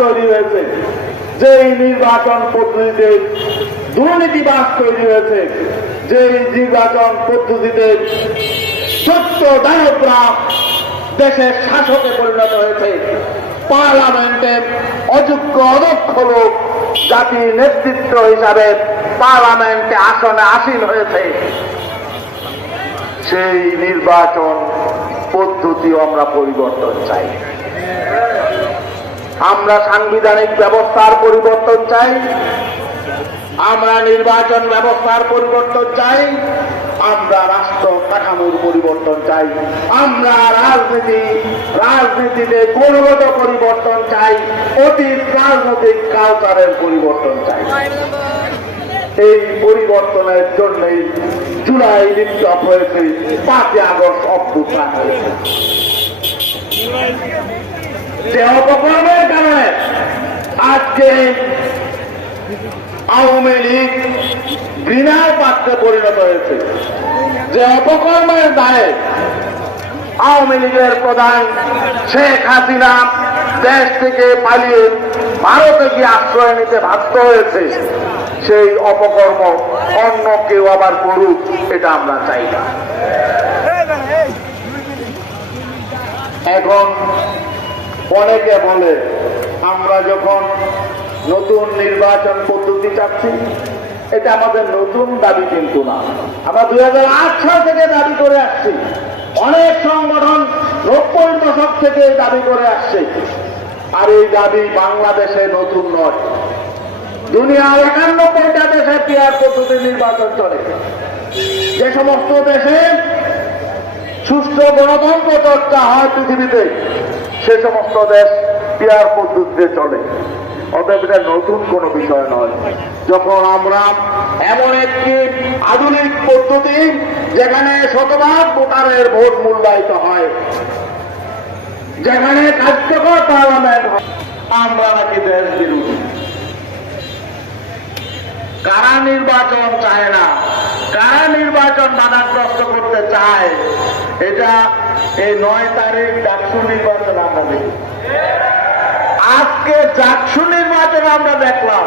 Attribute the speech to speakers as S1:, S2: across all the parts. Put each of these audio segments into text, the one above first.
S1: তৈরি হয়েছে। যে নির্বাচন পদ্ধতিতে দুর্নীতিবাস তৈরি হয়েছে যে নির্বাচন পদ্ধতিতে সত্য দানবরা দেশের শাসকে পরিণত হয়েছে পার্লামেন্টের অযোগ্য অদক্ষ লোক জাতির নেতৃত্ব হিসাবে পার্লামেন্টে আসনে আসীন হয়েছে। সেই নির্বাচন পদ্ধতিও আমরা পরিবর্তন চাই। আমরা সাংবিধানিক ব্যবস্থার পরিবর্তন চাই। আমরা নির্বাচন ব্যবস্থার পরিবর্তন চাই। আমরা রাষ্ট্র কাঠামোর পরিবর্তন চাই। আমরা রাজনীতি, রাজনীতিতে গুণগত পরিবর্তন চাই। অতীত রাজনৈতিক কালচারের পরিবর্তন চাই। এই পরিবর্তনের জন্যই জুলাই বিপ্লব হয়েছে, পাঁচই আগস্ট অভ্যুত্থান হয়েছে যে অপকর্মের কারণে আজকে আওয়ামী লীগ ঘৃণার পাত্রে পরিণত হয়েছে। যে অপকর্মের দায়ে আওয়ামী লীগের প্রধান শেখ হাসিনা দেশ থেকে পালিয়ে ভারতে গিয়ে আশ্রয় নিতে বাধ্য হয়েছে। সেই অপকর্ম অন্য কেউ আবার করুক, এটা আমরা চাই না। এখন অনেকে বলে, আমরা যখন নতুন নির্বাচন পদ্ধতি চাচ্ছি, এটা আমাদের নতুন দাবি কিন্তু না। আমরা দুই সাল থেকে দাবি করে আসছি। অনেক সংগঠন নব্বই দশক থেকে দাবি করে আসছে। আর এই দাবি বাংলাদেশে নতুন নয়। দুনিয়ার একানব্বইটা দেশে পিয়ার পদ্ধতি নির্বাচন চলে। যে সমস্ত দেশে সুস্থ গণতন্ত্র চর্চা হয় পৃথিবীতে সে সমস্ত দেশ পিয়ার পদ্ধতিতে চলে। অতএব এটা নতুন কোনো বিষয় নয়। যখন আমরা এমন একটি আধুনিক পদ্ধতি যেখানে শতভাগ ভোটারের ভোট মূল্যায়িত হয়, যেখানে কার্যকর পার্লামেন্ট আমরা নাকি দেশ বিরোধী। কারা নির্বাচন চায় না? কারা নির্বাচন বাধাগ্রস্ত করতে চায়? এটা এই নয় তারিখ ডাকসু নির্বাচন আমরা দেখি। আজকে ডাকসু নির্বাচন আমরা দেখলাম।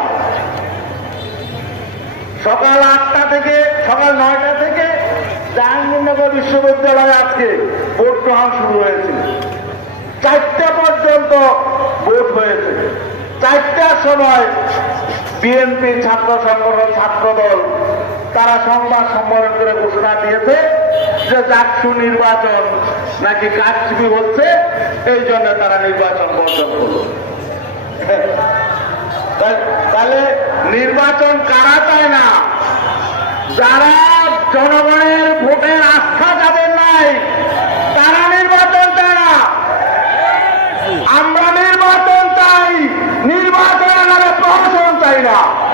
S1: সকাল আটটা থেকে, সকাল নয়টা থেকে জাহাঙ্গীরনগর বিশ্ববিদ্যালয়ে আজকে ভোট গ্রহণ শুরু হয়েছে চারটা পর্যন্ত ভোট হয়েছে। চারটার সময় বিএনপি ছাত্র সংগঠন ছাত্র দল তারা সংবাদ সম্মেলন করে ঘোষণা দিয়েছে। যে চাকসু নির্বাচন। নাকি কাকচুপি হচ্ছে এই জন্য তারা নির্বাচন বর্জন করল। তাহলে নির্বাচন কারা চায় না? যারা জনগণের ভোটের আস্থা যাদের নাই